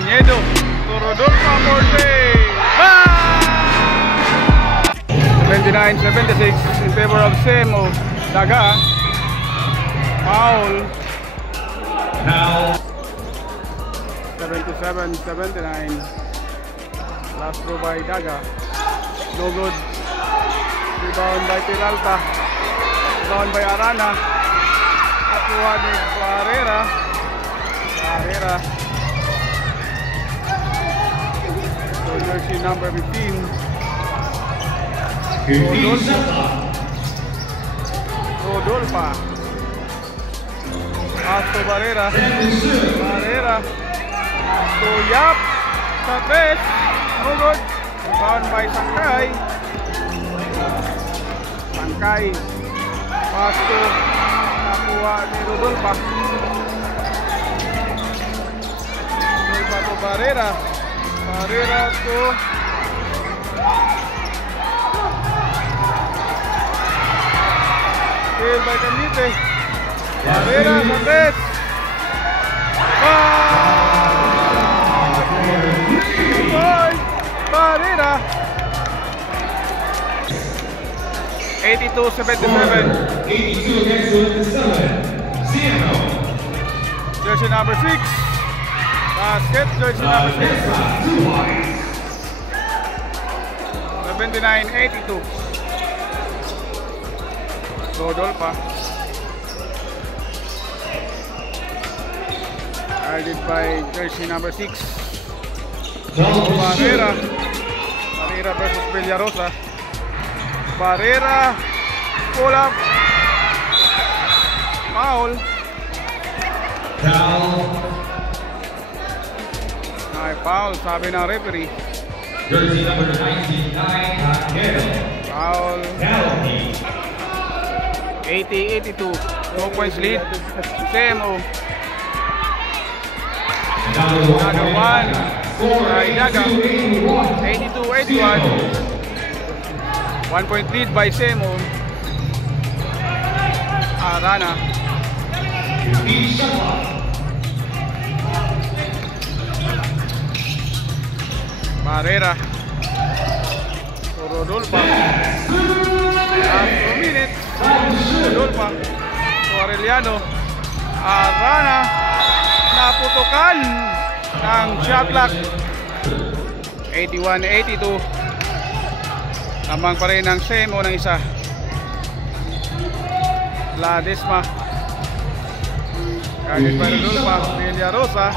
Taniedo to Rodolfo Morte. 29-76 in favor of Semo. Daga. Foul. 77-79. Last throw by Daga. No good. Rebound by Peralta. Rebound by Arana. Nakuha ni Barrera. So jersey number 15. Rodolfo. Pasto Barrera. So Yap. Sa tres. No good. Rebound by Sankay. Pasto. Nakuha ni Rodolfo. To Barrera to Kill by Camite. Barrera sa tres. Barrera. 82-77. Jersey number 6. Basket, jersey number 6. 79-82. Rodolfo. Guarded by jersey number 6. Barrera versus Villarosa. Barrera. Pull up. Foul. Foul, sabi ng referee. Jersey number 99, Foul. 80-82. 2 points lead. Semo. Another one. Daga. 82-81. 1 point lead by Semo. Arana. Barrera. Rodolfo. Last 2 minutes. Rodolfo. Aureliano. Arana. Naputukan ng shot clock. 81-82. Tamang pa rin ang Semo ng isa. Ladesma. Guarded by Rodolfo.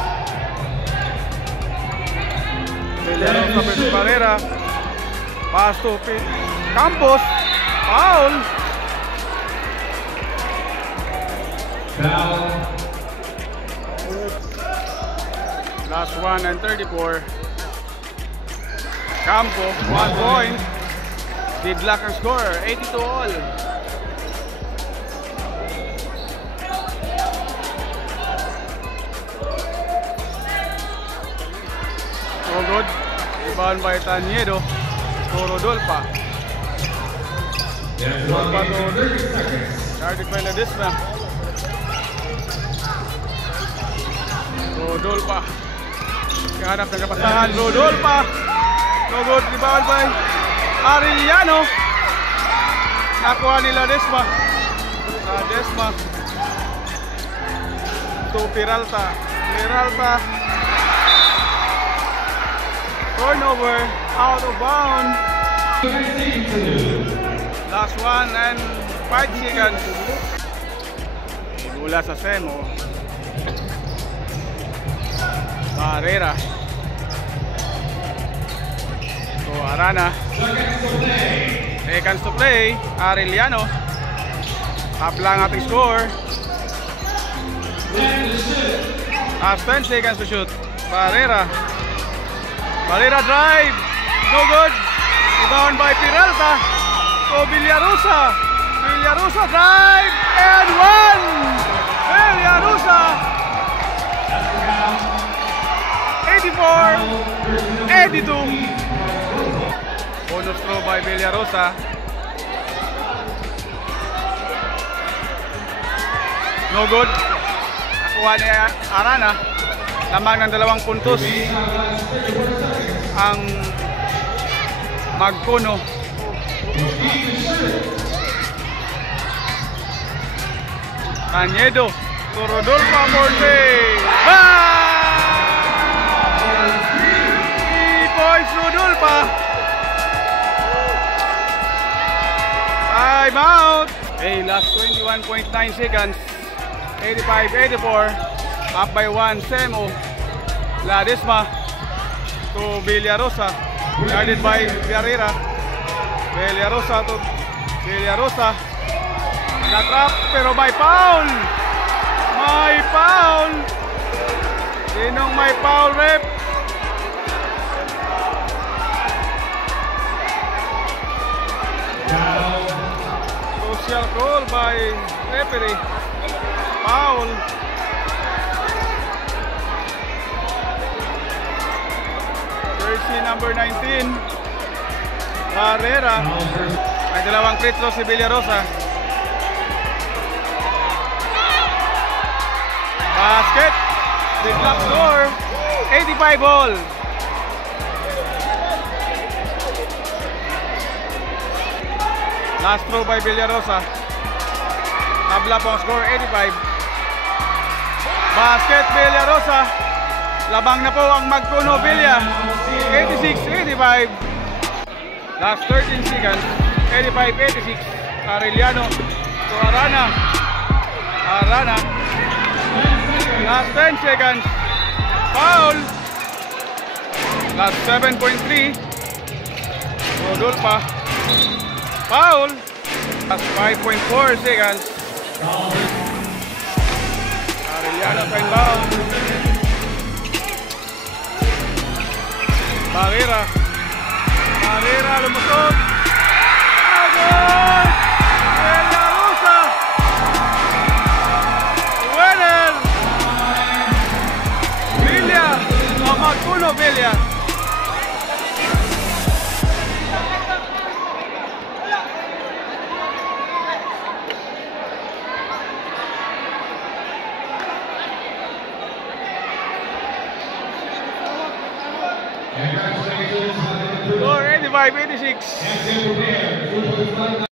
Villarosa versus Barrera. Pass to Campos. Foul. Last 1 and 34. Campo, 1 point. Didlak ang score, 82 all. So good. Rebound by Taniedo to Rodolfo. Guarded by Ladesma. Rodolfo. Kahanap ng kapasahan. Rodolfo. No good. Rebound by Arellano. Nakuha ni Ladesma. To Peralta. Turnover. Out of bounds. Last 1 and 5 seconds. Mula sa Semo. Barrera. So Arana. Seconds to play. Arellano. Up lang ating score. Last 10 seconds to shoot. Barrera drive. No good. Rebound by Peralta. So Villarosa drive and one. Villarosa. 84-82. Bonus throw by Villarosa. No good. Nakuha ni Arana. lamang ng 2 puntos ang Magkuno. Cañedo to Rodolfo Amorte. 3 points Rodolfo. Time out. Okay, last 21.9 seconds. 85-84. Up by 1 Semo. Ladesma to Villarosa. Guarded by Villarreal. Villarosa to Villarosa. Na-trap pero may foul. May foul. Sinong may foul, rep? Social call by referee. Foul. Jersey number 19. Barrera. May dalawang free throw si Villarosa. Basket. Big lock score. 85 all. Last throw by Villarosa. Tabla po ang score, 85. Basket Villarosa. Labang na po ang Magkuno Villa. 86-85. Last 13 seconds. 85-86. Arellano to Arana. Arana. Last 10 seconds. Foul. Last 7.3. Rodolfo. Foul. Last 5.4 seconds. Arellano sa inbound. Barrera. Barrera lumusot. Agad! Villarosa. Winner. Villa. Magkuno Villa. Score 85-86.